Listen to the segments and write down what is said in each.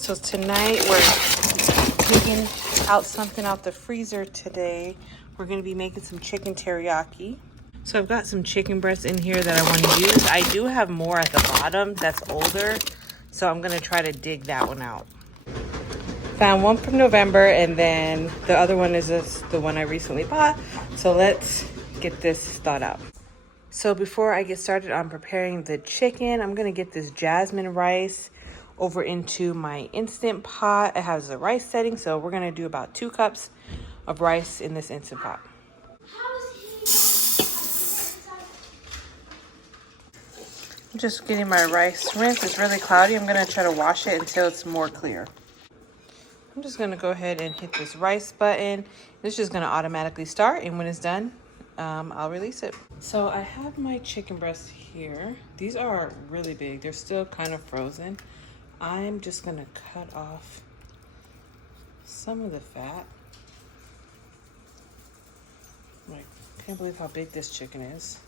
So tonight we're taking out something out the freezer today. We're gonna be making some chicken teriyaki. So I've got some chicken breasts in here that I want to use. I do have more at the bottom that's older, so I'm gonna try to dig that one out. Found one from November, and then the other one is the one I recently bought. So let's get this thawed out. So before I get started on preparing the chicken, I'm gonna get this jasmine rice over into my Instant Pot. It has a rice setting, so we're gonna do about 2 cups of rice in this Instant Pot. I'm just getting my rice rinsed. It's really cloudy. I'm gonna try to wash it until it's more clear. I'm just gonna go ahead and hit this rice button. It's just gonna automatically start, and when it's done, I'll release it. So I have my chicken breasts here. These are really big. They're still kind of frozen. I'm just gonna cut off some of the fat. Like, I can't believe how big this chicken is.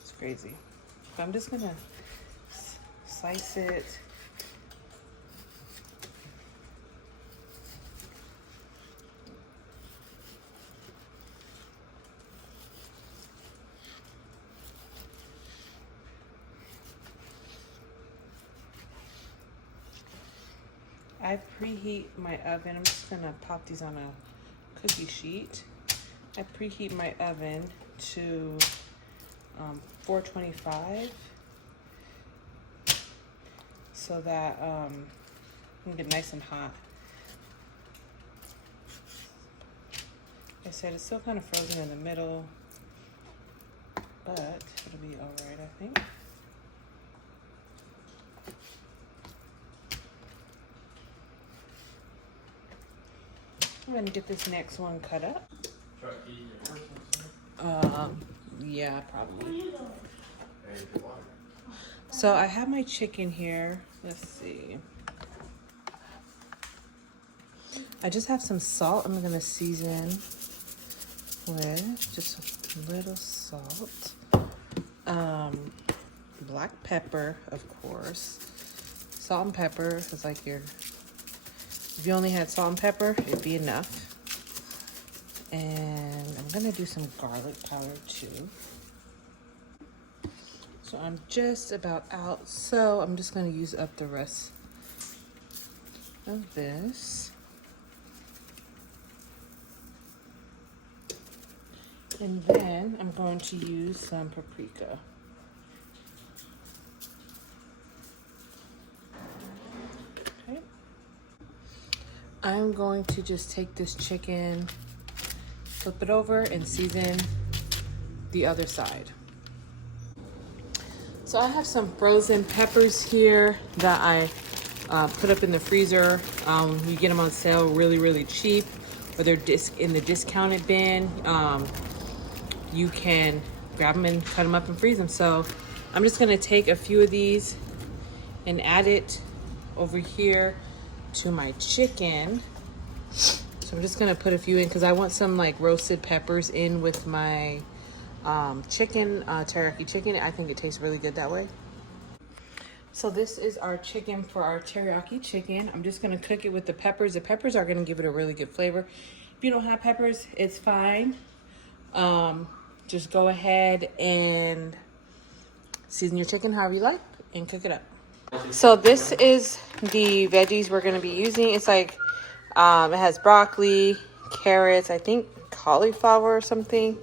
It's crazy. But I'm just gonna slice it. I preheat my oven. I'm just gonna pop these on a cookie sheet. I preheat my oven to 425 so that it'll get nice and hot. Like I said, it's still kind of frozen in the middle, but it'll be all right, I think. I'm gonna get this next one cut up. Yeah, probably. So I have my chicken here. Let's see. I just have some salt. I'm gonna season with just a little salt. Black pepper, of course. Salt and pepper is like if you only had salt and pepper, it'd be enough. And I'm gonna do some garlic powder too. So I'm just about out. So I'm just gonna use up the rest of this. And then I'm going to use some paprika. Okay. I'm going to just take this chicken, flip it over, and season the other side. So I have some frozen peppers here that I put up in the freezer. You get them on sale really, really cheap, or they're in the discounted bin. You can grab them and cut them up and freeze them. So I'm just gonna take a few of these and add it over here to my chicken. So I'm just gonna put a few in because I want some like roasted peppers in with my chicken, teriyaki chicken. I think it tastes really good that way. So this is our chicken for our teriyaki chicken. I'm just gonna cook it with the peppers. The peppers are gonna give it a really good flavor. If you don't have peppers, it's fine. Just go ahead and season your chicken however you like and cook it up. So this is the veggies we're gonna be using. It's like, it has broccoli, carrots, I think cauliflower or something.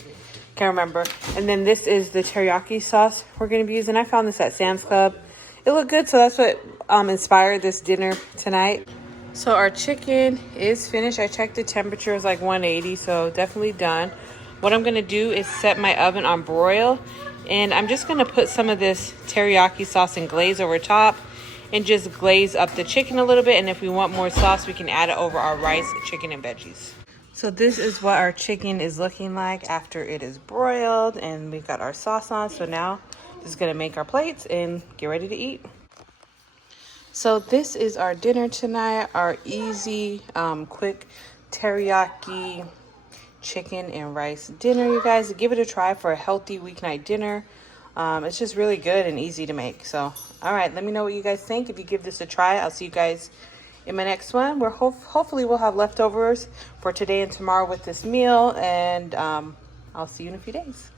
Can't remember. And then this is the teriyaki sauce we're gonna be using. I found this at Sam's Club. It looked good, so that's what inspired this dinner tonight. So our chicken is finished. I checked the temperature, it's like 180, so definitely done. What I'm gonna do is set my oven on broil, and I'm just gonna put some of this teriyaki sauce and glaze over top and just glaze up the chicken a little bit. And if we want more sauce, we can add it over our rice, chicken, and veggies. So this is what our chicken is looking like after it is broiled, and we've got our sauce on. So now just gonna make our plates and get ready to eat. So this is our dinner tonight, our easy, quick teriyaki chicken and rice dinner. You guys, give it a try for a healthy weeknight dinner. It's just really good and easy to make. So, all right, let me know what you guys think. If you give this a try, I'll see you guys in my next one. Hopefully we'll have leftovers for today and tomorrow with this meal, and I'll see you in a few days.